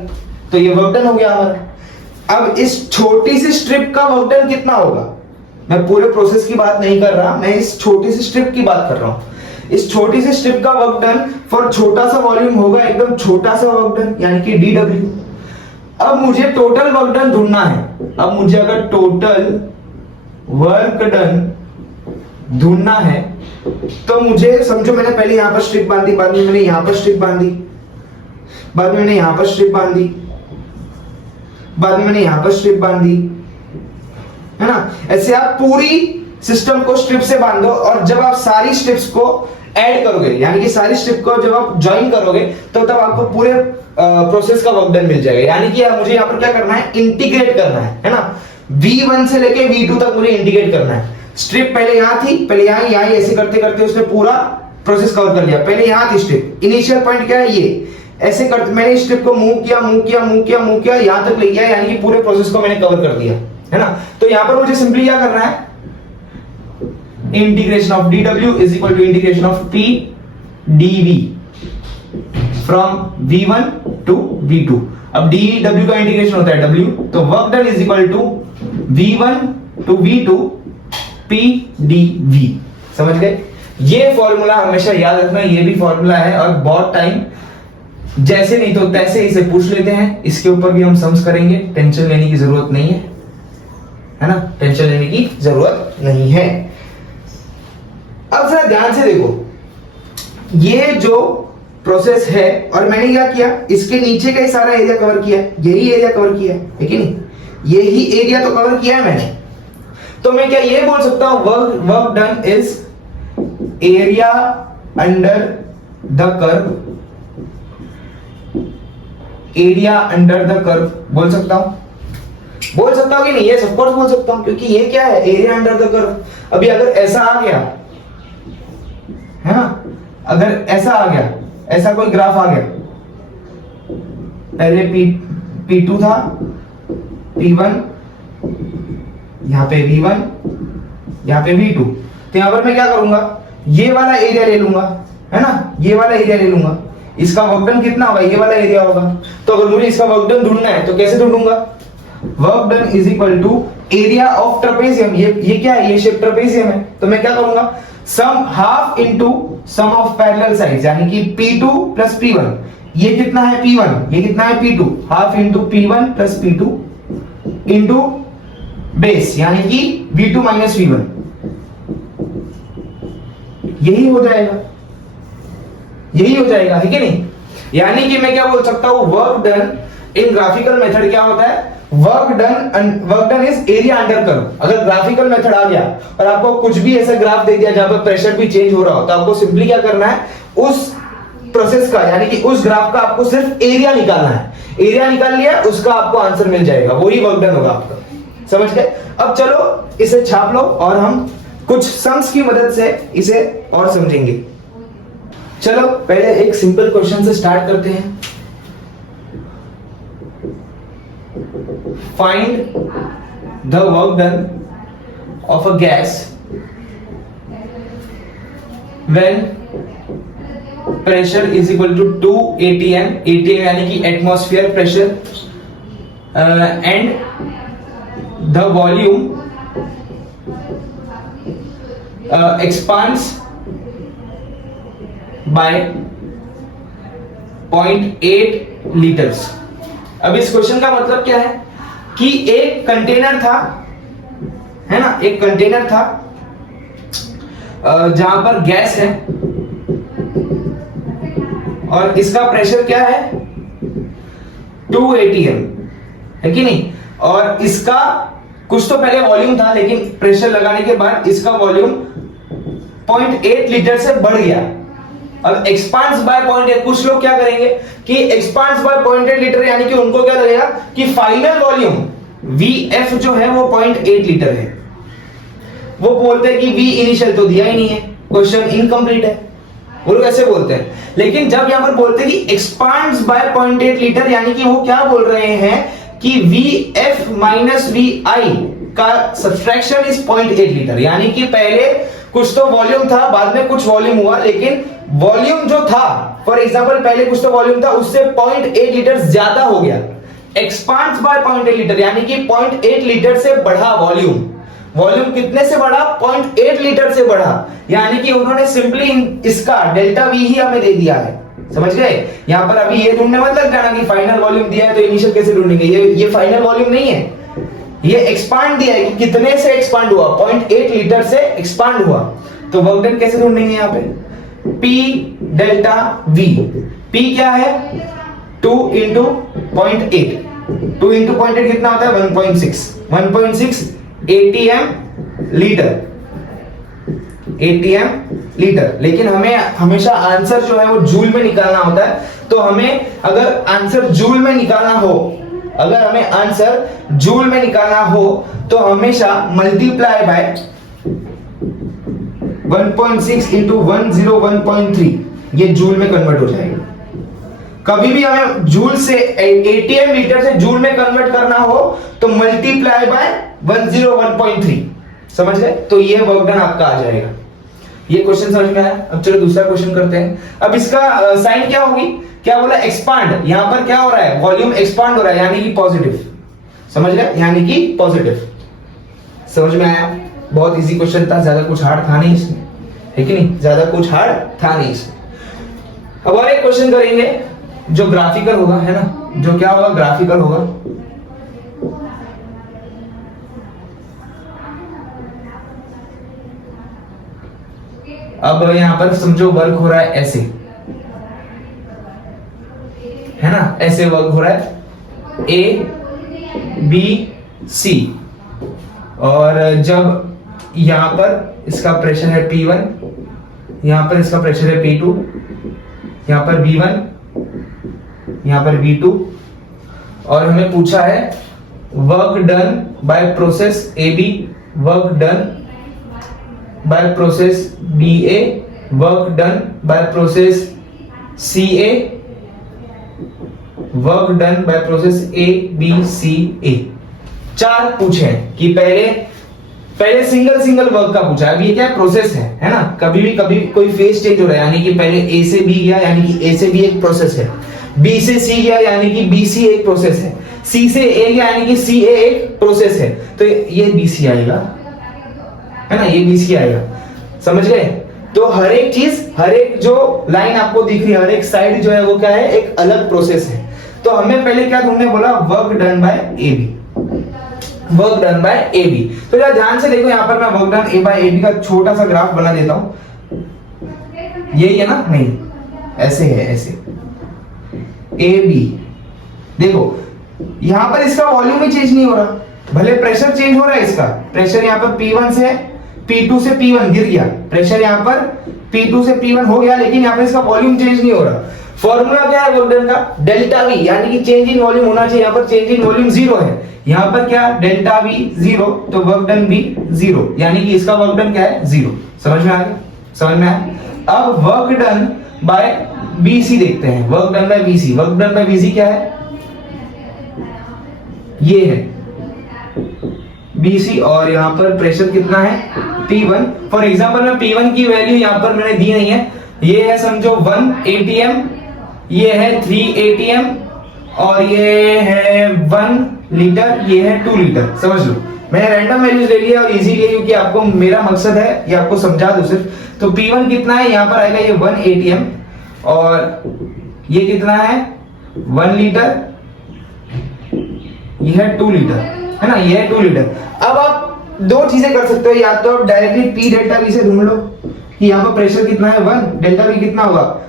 तो ये वर्क डन हो गया हमारा। अब इस छोटी सी स्ट्रिप का वर्क डन कितना होगा, मैं पूरे प्रोसेस की बात नहीं कर रहा, मैं इस छोटी सी स्ट्रिप की बात कर रहा हूं। इस छोटी सी स्ट्रिप का वर्क डन फॉर छोटा सा वॉल्यूम होगा एकदम छोटा सा वर्क डन, यानी कि डीडब्ल्यू। अब मुझे टोटल वर्क डन ढूंढना है। अब मुझे अगर टोटल वर्क डन ढूंढना है तो मुझे समझो, मैंने पहले यहां पर स्ट्रिप बांधी, बाद में मैंने यहां पर स्ट्रिप बांधी, बाद में मैंने यहां पर स्ट्रिप बांधी, बाद में मैंने यहां पर स्ट्रिप बांधी, है ना। ऐसे आप पूरी सिस्टम को स्ट्रिप से बांधो और जब आप सारी स्ट्रिप्स को ऐड करोगे, यानी कि सारी स्ट्रिप को जब आप ज्वाइन करोगे तो तब आपको पूरे प्रोसेस का वर्क डन मिल जाएगा। यानी कि मुझे यहां पर क्या करना है, इंटीग्रेट करना है ना। V1 से लेके V2 तक मुझे इंटीग्रेट करना है। स्ट्रिप पहले यहां थी, पहले यहां ऐसे करते करते उसने पूरा प्रोसेस कवर कर लिया। पहले यहां थी स्ट्रिप, इनिशियल पॉइंट क्या है, ये ऐसे करते मैंने स्ट्रिप को मूव किया यहां तक ले गया, यानी कि पूरे प्रोसेस को मैंने कवर कर दिया, है ना। तो यहां पर मुझे सिंपली क्या करना है, integration of dw is equal to integration of p dv from v1 to v2। अब dw का इंटीग्रेशन होता है w, तो work done is equal to v1 to v2 p dv। समझ गए। ये फॉर्मूला हमेशा याद रखना, ये भी फॉर्मूला है और बहुत टाइम जैसे नहीं तो तैसे इसे पूछ लेते हैं। इसके ऊपर भी हम सम्स करेंगे, टेंशन लेने की जरूरत नहीं है ना, टेंशन लेने की जरूरत नहीं है। अब जरा ध्यान से देखो, ये जो प्रोसेस है और मैंने क्या किया, इसके नीचे का ही सारा एरिया कवर किया है, यही एरिया कवर किया है कि नहीं, यही एरिया तो कवर किया है मैंने। तो मैं क्या ये बोल सकता हूं, work done is area under the curve, area under the curve बोल सकता हूं कि नहीं, ये ऑफ कोर्स बोल सकता हूं, क्योंकि ये क्या है, एरिया अंडर द कर्व। अभी अगर ऐसा आ गया है ना, अगर ऐसा आ गया, ऐसा कोई ग्राफ आ गया, पहले P2 था, P1, यहां पे V1, यहां पे V2, तो यहां पर मैं क्या करूंगा, ये वाला एरिया ले लूंगा, है ना, ये वाला एरिया ले लूंगा। इसका वर्क डन कितना होगा, ये वाला एरिया होगा। तो अगर मुझे इसका वर्क डन ढूंढना है तो कैसे ढूंढूंगा, work done is equal to area of trapezium. ये क्या है, ये शेप ट्रेपेजियम है, तो मैं क्या करूंगा, sum half into sum of parallel sides, यानी कि P2 प्लस P1। ये कितना है P1, ये कितना है P2, half into P1 plus P2 into base, यानी कि V2 माइनस V1। यही हो जाएगा, है कि नहीं। यानी कि मैं क्या बोल सकता हूं, वर्क डन इन ग्राफिकल मेथड क्या होता है, work done is area under curve. अगर ग्राफिकल मेथड आ गया और आपको कुछ भी ऐसा ग्राफ दे दिया जहां पर प्रेशर भी चेंज हो रहा हो, तो आपको सिंपली क्या करना है, उस प्रोसेस का यानी कि उस ग्राफ का आपको सिर्फ एरिया निकालना है। एरिया निकाल लिया, उसका आपको आंसर मिल जाएगा, वही वर्क डन होगा आपका। समझ गए। अब चलो इसे छाप लो और हम कुछ सम्स की मदद से इसे और समझेंगे। चलो पहले एक सिंपल क्वेश्चन से स्टार्ट करते हैं। Find the work done of a gas when pressure is equal to 2 atm, atm यानी कि atmosphere pressure, and the volume expands by 0.8 litres. अब इस क्वेश्चन का मतलब क्या है कि एक कंटेनर था, है ना, एक कंटेनर था जहां पर गैस है और इसका प्रेशर क्या है 2 atm, है कि नहीं, और इसका कुछ तो पहले वॉल्यूम था, लेकिन प्रेशर लगाने के बाद इसका वॉल्यूम 0.8 लीटर से बढ़ गया। अब एक्सपांड्स बाय 0.8, कुछ लोग क्या करेंगे कि एक्सपांड्स बाय 0.8 लीटर, यानी कि उनको क्या लगेगा कि फाइनल वॉल्यूम VF जो है वो 0.8 लीटर है। वो बोलते हैं कि V इनिशियल तो दिया ही नहीं है, क्वेश्चन इनकम्प्लीट है, वो लोग ऐसे बोलते हैं। लेकिन जब यहां पर बोलते हैं कि एक्सपांड्स बाय 0.8 लीटर, यानी कि वो क्या बोल रहे हैं कि VF माइनस VI का सब्सट्रैक्शन इज 0.8 लीटर, यानी कि पहले कुछ तो वॉल्यूम था, बाद में कुछ वॉल्यूम हुआ, लेकिन वॉल्यूम जो था, फॉर एग्जांपल पहले कुछ तो वॉल्यूम था, उससे 0.8 लीटर ज्यादा हो गया। एक्सपांड्स बाय 0.8 लीटर, यानी कि 0.8 लीटर से बढ़ा वॉल्यूम। वॉल्यूम कितने से बढ़ा? 0.8 लीटर से बढ़ा, यानी कि उन्होंने सिंपली इसका डेल्टा V ही हमें दे दिया है। समझ गए? यहां पर अभी ये ढूंढने मत लग जाना कि फाइनल वॉल्यूम दिया है तो इनिशियल कैसे ढूंढेंगे। ये फाइनल वॉल्यूम नहीं है, ये एक्सपांड दिया है कि कितने से एक्सपांड हुआ, 0.8 लीटर से एक्सपांड हुआ। तो वर्क डन कैसे ढूंढेंगे यहाँ पे? P delta V। P क्या है? 2 इंटू 0.8। 2 इंटू 0.8 कितना होता है? 1.6 ATM लीटर। ATM litre. लेकिन हमें हमेशा आंसर जो है वो जूल में निकालना होता है, तो हमें अगर आंसर जूल में निकालना हो, अगर हमें आंसर जूल में निकालना हो तो हमेशा मल्टीप्लाई बाय 1.6 इंटू 101.3, ये जूल में कन्वर्ट हो जाएगा। कभी भी हमें जूल से ATM लीटर से जूल में कन्वर्ट करना हो तो मल्टीप्लाई बाय 101.3। समझ गए? तो ये वर्क डन आपका आ जाएगा। ये क्वेश्चन समझ में आया? अब चलो दूसरा क्वेश्चन करते हैं। अब इसका साइन क्या होगी? क्या बोला? एक्सपांड। यहां पर क्या हो रहा है? वॉल्यूम एक्सपांड हो रहा है, यानी कि पॉजिटिव। समझ गए? यानी कि पॉजिटिव। समझ में आया? बहुत इजी क्वेश्चन था, ज्यादा कुछ हार्ड था नहीं इसमें, है कि नहीं? ज्यादा कुछ हार्ड था नहीं इसमें। अब और एक क्वेश्चन करेंगे जो ग्राफिकल होगा, है ना? जो क्या होगा? ग्राफिकल होगा। अब यहां पर समझो वर्क हो रहा है ऐसे, है ना? ऐसे वर्क हो रहा है ABC, और जब यहां पर इसका प्रेशर है P1, यहां पर इसका प्रेशर है P2, यहां पर V1, यहां पर V2, और हमें पूछा है work done by process AB, work done by process BA, work done by process CA, work done by process ABCA। चार पूछे कि पहले सिंगल वर्क का पूछा है। अब ये क्या प्रोसेस है ना? कभी भी कोई फेज चेंज हो रहा है, यानी कि पहले A से B गया, यानी कि A से B एक प्रोसेस है। B से C गया, यानी कि BC एक प्रोसेस है। C से A गया, यानी कि CA एक प्रोसेस है। तो ये BC आएगा, है ना? ये BC आएगा। समझ गए? तो हर एक चीज, हर एक जो लाइन आपको दिख रही है, हर एक साइड जो है वो क्या है? एक अलग प्रोसेस है। तो हमें पहले क्या ढूंढने बोला? Work done by AB, work done by AB। तो यार ध्यान से देखो, यहां पर मैं work done A by AB का छोटा सा ग्राफ बना देता हूं। यही है ना? नहीं, ऐसे है, ऐसे AB। देखो यहां पर इसका वॉल्यूम ही चेंज नहीं हो रहा, भले प्रेशर चेंज हो रहा है। इसका प्रेशर यहां पर P1 से P2 से P1 गिर गया, प्रेशर यहां पर P2 से P1 हो गया, लेकिन यहां पर इसका वॉल्यूम चेंज नहीं हो रहा। फॉर्मूला क्या है वर्क डन का? डेल्टा V, यानी कि चेंज इन वॉल्यूम होना चाहिए। यहां पर चेंज इन वॉल्यूम 0 है, यहां पर क्या? डेल्टा V 0, तो वर्क डन भी 0, यानी कि इसका वर्क डन क्या है? 0। समझ में आ गया? समझ में आया? अब वर्क डन बाय BC देखते हैं। Work done bye BC, work done bye BC क्या है? ये है BC, और यहां पर प्रेशर कितना है? P1। फॉर एग्जांपल मैं P1 की वैल्यू यहां पर मैंने दी नहीं है। ये है समझो 1 ATM, ये है 3 ATM, और ये है 1 लीटर, ये है 2 लीटर। समझ लो, मैंने रैंडम वैल्यूज ले लिया और इजी लिया, क्योंकि आपको मेरा मकसद है ये आपको समझा दूं सिर्फ। तो P1 कितना है? यहां पर आएगा ये 1 ATM, और ये कितना है? 1 लीटर, ये है 2 लीटर, है ना? ये है 2 लीटर। अब आप दो चीजें कर सकते हो, या तो आप डायरेक्टली P डेल्टा V से ढूंढ लो, कि यहाँ पर प्रेशर कितना है 1, डेल्टा V कितना होगा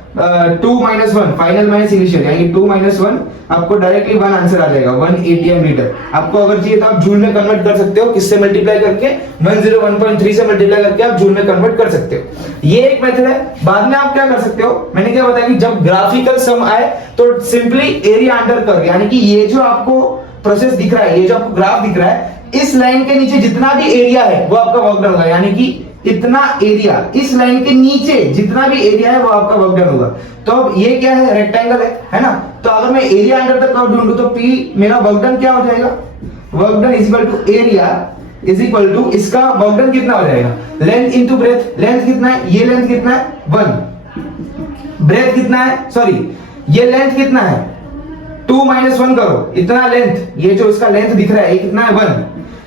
2 - 1, फाइनल माइनस इनिशियल, यानी 2 - 1 आपको डायरेक्टली 1 आंसर आ जाएगा 1 ATM लीटर। आपको अगर चाहिए तो आप जूल में कन्वर्ट कर सकते हो, किससे मल्टीप्लाई करके 101.3 से मल्टीप्लाई करके आप जूल में कन्वर्ट कर सकते हो। ये एक मेथड है। बाद में आप क्या कर सकते हो, मैंने क्या बताया कि जब ग्राफिकल सम आए तो सिंपली एरिया अंडर कर्व, यानी कि ये जो आपको प्रोसेस दिख रहा है, ये जो आपको ग्राफ दिख रहा है, इस लाइन के नीचे जितना भी एरिया है वो आपका वर्क डन होगा, यानी कि इतना एरिया, इस लाइन के नीचे जितना भी एरिया है वो आपका वर्क डन होगा। तो अब ये क्या है, रेक्टेंगल है ना, तो अगर मैं एरिया अंडर द कर्व ढूंढूं तो P मेरा वर्क डन क्या हो जाएगा, work done is equal to area is equal to इसका वर्क डन कितना हो जाएगा, लेंथ इनटू ब्रेथ। लेंथ कितना है, ये लेंथ कितना है 1, ब्रेथ कितना है, सॉरी ये लेंथ कितना है 2 - 1 करो, इतना लेंथ, ये जो इसका लेंथ दिख रहा है ये कितना है 1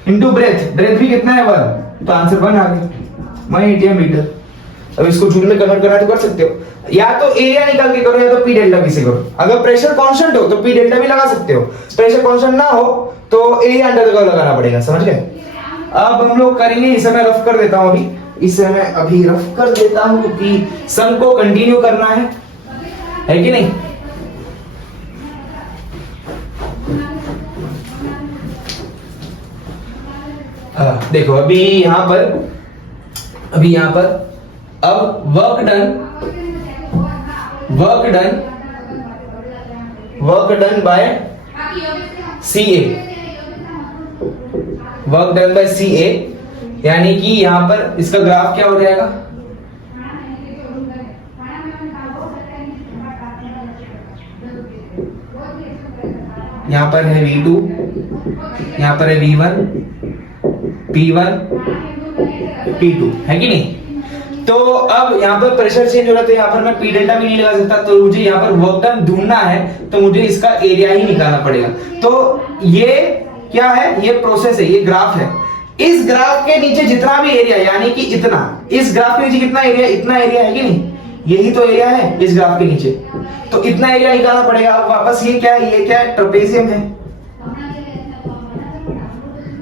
इनटू ब्रेथ, ब्रेथ भी कितना है 1, तो आंसर 1 आ गया 1 ATM लीटर। अब इसको जूल में कन्वर्ट करना तो कर सकते हो, या तो एरिया निकाल के करो या तो P डेल्टा V से करो। अगर प्रेशर कांस्टेंट हो तो P डेल्टा V लगा सकते हो, प्रेशर कांस्टेंट ना हो तो एरिया अंडर द कर्व लगाना पड़ेगा, समझ गए। अब हम लोग करेंगे, इसे मैं रफ कर देता हूं अभी, इसे मैं अभी रफ कर देता हूं क्योंकि सम को कंटिन्यू करना है कि नहीं। देखो अभी यहां पर अब work done bye CA, work done bye CA, यानी कि यहां पर इसका ग्राफ क्या हो जाएगा, यहां पर है V2, यहां पर है V1, P1, P2, है कि नहीं। तो अब यहाँ पर प्रेशर चेंज हो रहा है तो यहाँ पर मैं P डेल्टा भी नहीं लगा सकता, तो मुझे यहाँ पर वर्क डन ढूंढना है तो मुझे इसका एरिया ही निकालना पड़ेगा। तो ये क्या है, ये प्रोसेस है, ये ग्राफ है। इस ग्राफ के नीचे जितना भी एरिया, यानी कि इतना, इस ग्राफ के नीचे कितना एरिया, इतना एरिया है कि नहीं, यही तो एरिया है इस ग्राफ के नीचे, तो इतना एरिया निकालना पड़ेगा। अब वापस ये क्या है ट्रेपेजियम है,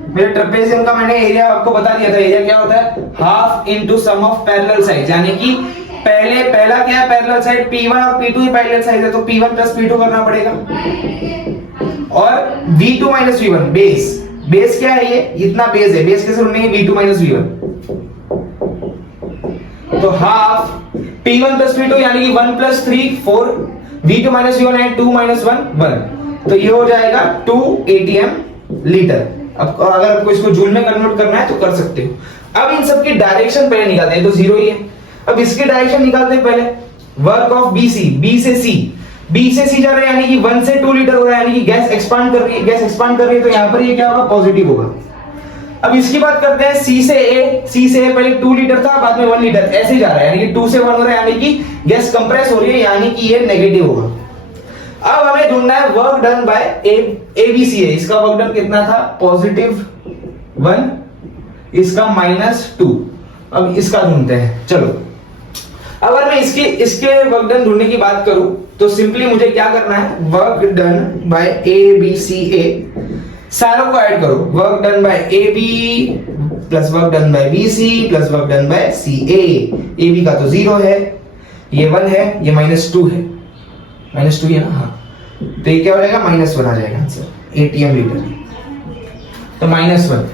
मेरे ट्रेपेजियम का मैंने एरिया आपको बता दिया था, एरिया क्या होता है half into sum of parallel side, यानी कि पहला क्या है पैरेलल साइड, P1 और P2 ही पैरेलल साइड है तो P1 प्लस P2 करना पड़ेगा, और V2 माइनस V1 बेस क्या है, ये इतना बेस है, बेस कैसे ढूंढेंगे V2 माइनस V1, तो हाफ P1 प्लस P2 यानी कि 1 प्लस 3 4, V2 माइनस V1 है 2 माइनस 1 तो ये हो जाएगा 2 ATM लीटर। अब अगर आपको इसको जूल में कन्वर्ट करना है तो कर सकते हो। अब इन सब की डायरेक्शन पहले निकालते हैं, तो जीरो ही है। अब इसके डायरेक्शन निकालते हैं पहले, वर्क ऑफ B से C जा रहा है, यानी कि 1 से 2 लीटर हो रहा है, यानी कि गैस एक्सपांड कर रही है, तो यहाँ पर ये क्या होगा पॉजिटिव होगा। अब इसकी बात करते हैं C से A पहले 2 लीटर था, बाद में 1 लीटर, ऐसे जा रहा है, यानी कि 2 से 1 हो रहा है, यानी कि गैस कंप्रेस हो रही है, यानी कि ये नेगेटिव होगा। अब हमें ढूंढना है वर्क डन बाय ABC है, इसका वर्क डन कितना था +1, इसका -2। अब इसका ढूंढते हैं, चलो। अगर मैं इसके वर्क डन ढूंढने की बात करूं तो सिंपली मुझे क्या करना है, वर्क डन बाय ABCA सारों को ऐड करो, work done by AB plus work done bye BC plus work done bye CA। AB का तो 0 है, ये 1 है, ये -2 है, -2 है ना, हाँ, तो ये क्या हो जाएगा -1 आ जाएगा आंसर ATM लीटर, तो -1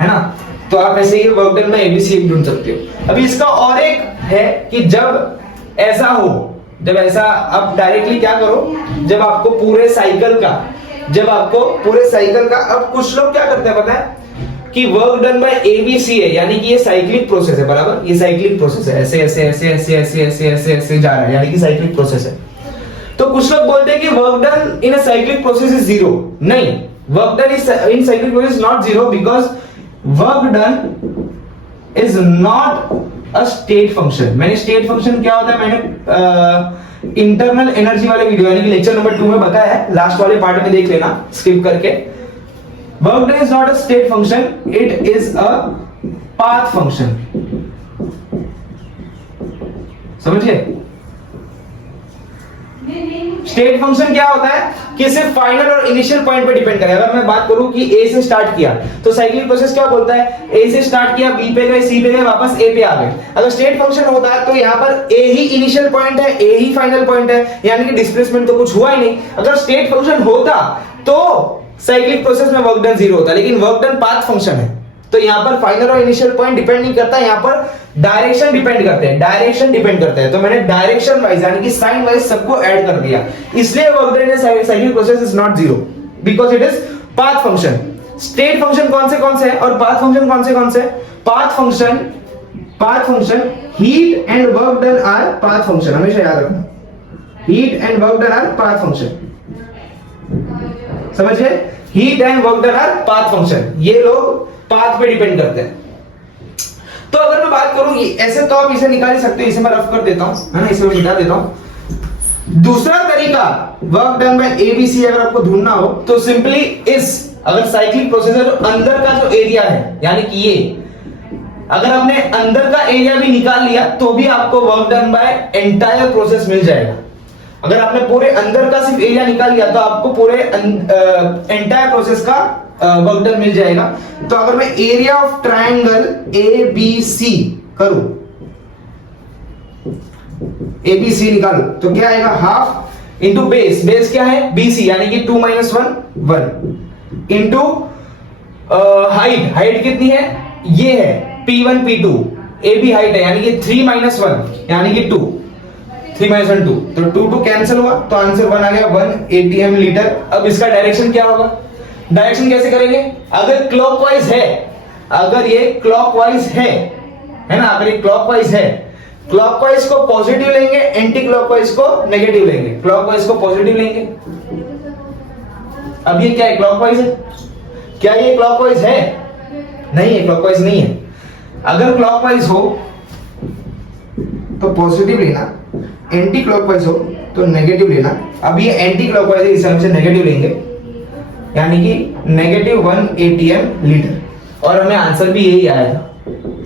है ना। तो आप ऐसे ही वर्क डन बाय ABC ढूंढ सकते हो। अभी इसका और एक है कि जब ऐसा हो, जब ऐसा आप डायरेक्टली क्या करो, जब आपको पूरे साइकिल का अब कुछ लोग क्या करते हैं पता है कि वर्क डन बाय ABC है, यानी कि ये साइक्लिक प्रोसेस है, बराबर, ये साइक्लिक प्रोसेस है, ऐसे ऐसे ऐसे ऐसे ऐसे ऐसे ऐसे ऐसे जा रहा है, यानी कि साइक्लिक प्रोसेस है। तो कुछ लोग बोलते हैं कि work done in a cyclic process is 0। नहीं, work done is in cyclic process not 0 because work done is not a state function. मैंने स्टेट फंक्शन क्या होता है मैंने इंटरनल एनर्जी वाले वीडियो यानी कि लेक्चर नंबर 2 में बताया है, लास्ट वाले पार्ट में देख लेना स्किप करके। Work done is not a state function, it is a path function, समझिए। स्टेट फंक्शन क्या होता है कि सिर्फ फाइनल और इनिशियल पॉइंट पे डिपेंड करे। अगर मैं बात करूं कि ए से स्टार्ट किया तो साइक्लिक प्रोसेस क्या बोलता है, ए से स्टार्ट किया, बी पे गए, सी पे गए, वापस ए पे आ गए। अगर स्टेट फंक्शन होता है तो यहाँ पर ए ही इनिशियल पॉइंट है, ए ही फाइनल पॉइंट है, यानी कि डिस्प्लेसमेंट तो कुछ हुआ ही नहीं। अगर स्टेट फंक्शन होता तो साइक्लिक प्रोसेस में वर्क डन 0 होता, लेकिन वर्क डन पाथ फंक्शन है तो यहाँ पर फाइनल और इनिशियल पॉइंट डिपेंड नहीं करता, यहाँ पर डायरेक्शन डिपेंड करते हैं, डायरेक्शन डिपेंड करते हैं। तो मैंने डायरेक्शन वाइज यानी कि साइन वाइज सबको ऐड कर दिया, इसलिए work done in cyclic process is not 0 because it is path function. State function कौन से हैं और पाथ फंक्शन कौन से? Path function heat and work done are path function, हमेशा याद रखना, heat and work done are path function. समझिए, heat and work done are path function, ये लोग पाथ पे डिपेंड करते हैं। तो अगर मैं बात करूं ऐसे तो आप इसे निकाल सकते हो, इसे मैं रफ कर देता हूं, है ना, इसे मैं मिटा देता हूं। दूसरा तरीका वर्क डन बाय एबीसी अगर आपको ढूंढना हो तो सिंपली अगर साइक्लिक प्रोसेस है तो अंदर का जो एरिया है यानी कि ये, अगर आपने अंदर का एरिया भी निकाल लिया तो भी आपको work done by entire process मिल जाएगा। अगर आपने पूरे अंदर का सिर्फ एरिया निकाल लिया तो आपको पूरे एंटायर प्रोसेस का वर्क डन मिल जाएगा। तो अगर मैं area of triangle A B C करूं, ए बी सी निकालू तो क्या आएगा, हाफ इंटू बेस क्या है BC यानी कि 2 - 1 1 इंटू हाइट कितनी है, ये है P1 P2, AB हाइट है यानी कि 3 - 1 यानी कि 2, 3 - 1 2, तो 2 कैंसिल हुआ तो आंसर 1 आ गया, 1 ATM लीटर। अब इसका डायरेक्शन क्या होगा, डायरेक्शन कैसे करेंगे, अगर क्लॉकवाइज है, अगर ये क्लॉकवाइज है ना, अगर ये क्लॉकवाइज है, क्लॉकवाइज को पॉजिटिव लेंगे, एंटी क्लॉकवाइज को नेगेटिव लेंगे, क्लॉकवाइज को पॉजिटिव लेंगे। अब ये क्या है, क्लॉकवाइज है, क्या ये क्लॉकवाइज है, नहीं है, क्लॉकवाइज नहीं है। अगर क्लॉकवाइज हो तो पॉजिटिव लेना, एंटी क्लॉकवाइज हो तो नेगेटिव लेना। अब ये एंटी क्लॉकवाइज है, इसे हम नेगेटिव लेंगे यानी कि -1 ATM लीटर, और हमें आंसर भी यही आया था,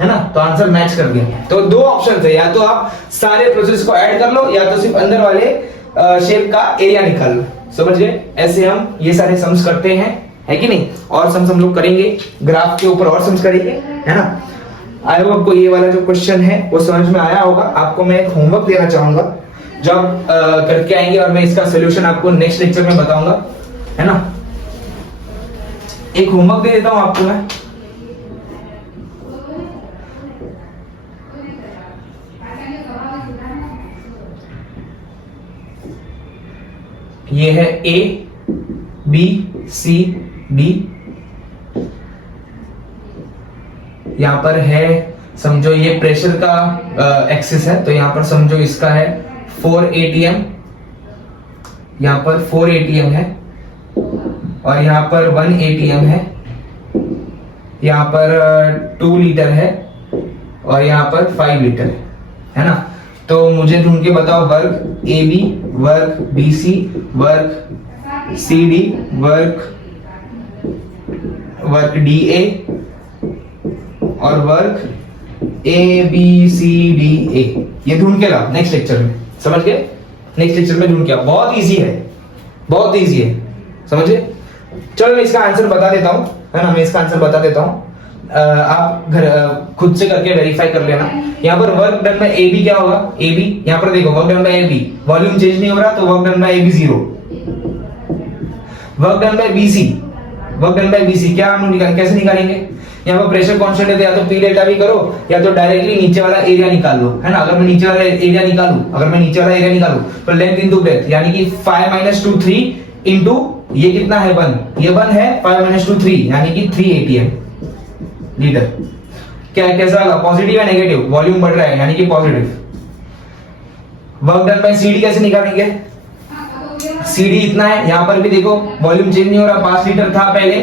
है ना, तो आंसर मैच कर गया। तो दो ऑप्शन है, या तो आप सारे प्रोसेस को ऐड कर लो या तो सिर्फ अंदर वाले शेप का एरिया निकाल लो। समझ गए, ऐसे हम ये सारे सम्स करते हैं, है कि नहीं, और सम्स हम लोग करेंगे ग्राफ के ऊपर, और सम्स करेंगे, है ना। आई होप आपको ये वाला जो क्वेश्चन है वो समझ में आया होगा। आपको मैं एक होमवर्क देना चाहूंगा जो आप करके आएंगे और मैं इसका सोल्यूशन आपको नेक्स्ट लेक्चर में बताऊंगा, है ना। एक होमवर्क दे देता हूं आपको मैं, ये है A B C D, यहां पर है, समझो ये प्रेशर का एक्सिस है, तो यहां पर समझो इसका है 4 ATM, यहां पर 4 ATM है, और यहां पर 1 ATM है, यहां पर 2 लीटर है, और यहां पर 5 लीटर है ना। तो मुझे ढूंढ के बताओ work AB, work BC, work CD, work DA और वर्क ABCDA, ये ढूंढ के लाओ नेक्स्ट लेक्चर में, समझ गए, नेक्स्ट लेक्चर में ढूंढ के आओ, बहुत इजी है, बहुत इजी है, समझे। चलो मैं इसका आंसर बता देता हूं, है ना, मैं इसका आंसर बता देता हूं, आप घर खुद से करके वेरीफाई कर लेना। यहाँ पर वर्क डन बाय AB क्या होगा, AB, यहाँ पर देखो work done by AB, volume change नहीं हो रहा तो work done by AB 0, work done bye BC, work done bye BC क्या हम कैसे निकालेंगे, यहाँ पर प्रेशर कांस्टेंट है तो या तो P डेल्टा भी करो या तो डायरेक्टली नीचे वाला एरिया निकाल लो, है ना। अगर मैं नीचे वाला एरिया निकालूं तो लेंथ इंटू ब्रेथ यानी कि 5 - 2 3 इंटू ये कितना है 1, ये 1 है, 5 - 2 3 यानी कि 3 ATM लीटर। क्या कैसा होगा, पॉजिटिव या नेगेटिव, वॉल्यूम बढ़ रहा है यानी कि positive. Work done bye CD कैसे निकालेंगे, CD इतना है, यहां पर भी देखो वॉल्यूम चेंज नहीं हो रहा, 5 लीटर था पहले,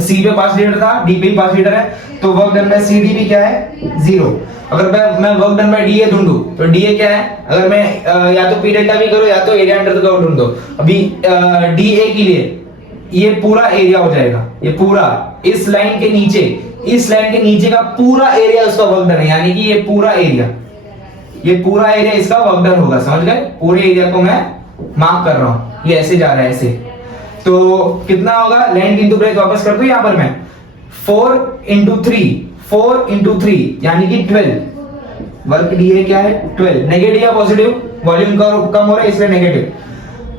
C पे 5 लीटर था, D पे 5 लीटर है, तो वर्क डन बाय CD भी क्या है 0। अगर मैं वर्क डन बाय DA ढूंढूं तो DA क्या है, अगर मैं या तो P डेल्टा भी करो या तो एरिया अंडर द कर्व ढूंढ दो। अभी DA के लिए ये पूरा एरिया हो जाएगा, ये पूरा इस लाइन के नीचे का पूरा एरिया उसका वर्क डन है, यानी कि ये पूरा एरिया इसका वर्क डन होगा, समझ गए। पूरे एरिया को मैं मार्क कर रहा हूं, ये ऐसे जा रहा है ऐसे, तो कितना होगा, लेंथ इंटू ब्रेथ वापस कर दूं यहां पर मैं, 4 इंटू 3 यानी कि 12। वर्क डी क्या है 12, नेगेटिव या पॉजिटिव, वॉल्यूम कम हो रहा है इसलिए negative.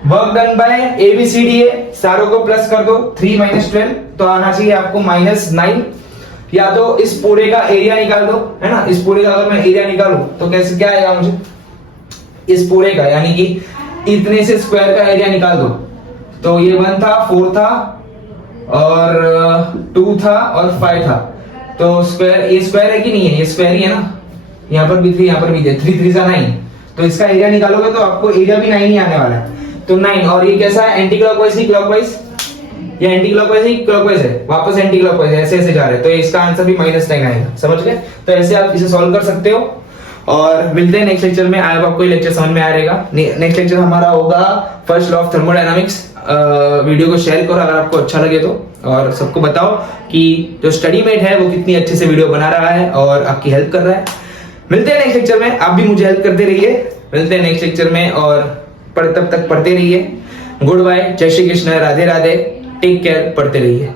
Work done bye ABCD है, सारों को प्लस कर दो, 3 माइनस 12 तो आना चाहिए आपको -9। या तो इस पूरे का एरिया निकाल दो, है ना, इस पूरे का अगर मैं एरिया निकालूं तो कैसे क्या आएगा मुझे, इस पूरे का यानी कि इतने से स्क्वायर का एरिया निकाल दो, तो ये 1 था, 4 था और 2 था और 5 था, तो स्क्वायर, ये स्क्वायर है कि नहीं है, ये स्क्वायर ही है ना, यहाँ पर भी 3 यहाँ पर भी 3, 3 3 9, तो इसका एरिया निकालोगे तो आपको एरिया भी 9 ही आने वाला है, तो 9। और ये कैसा है, एंटी क्लॉकवाइज ही क्लॉकवाइज, ये एंटी क्लॉकवाइज ही क्लॉकवाइज है, वापस एंटी क्लॉकवाइज है, ऐसे ऐसे जा रहे हैं, तो इसका आंसर भी -9 आएगा, समझ गए। तो ऐसे आप इसे सॉल्व कर सकते हो और मिलते हैं नेक्स्ट लेक्चर में। आई होप आपको ये लेक्चर समझ में आएगा। नेक्स्ट लेक्चर हमारा होगा first law of thermodynamics. Video को शेयर करो अगर आपको अच्छा लगे तो, और सबको बताओ कि जो स्टडी मेट है वो कितनी अच्छे से वीडियो बना रहा है और आपकी हेल्प कर रहा है। मिलते हैं नेक्स्ट लेक्चर में, आप भी मुझे हेल्प करते रहिए। मिलते हैं नेक्स्ट लेक्चर में और तब तक पढ़ते रहिए। गुड बाय, जय श्री कृष्ण, राधे राधे, टेक केयर, पढ़ते रहिए।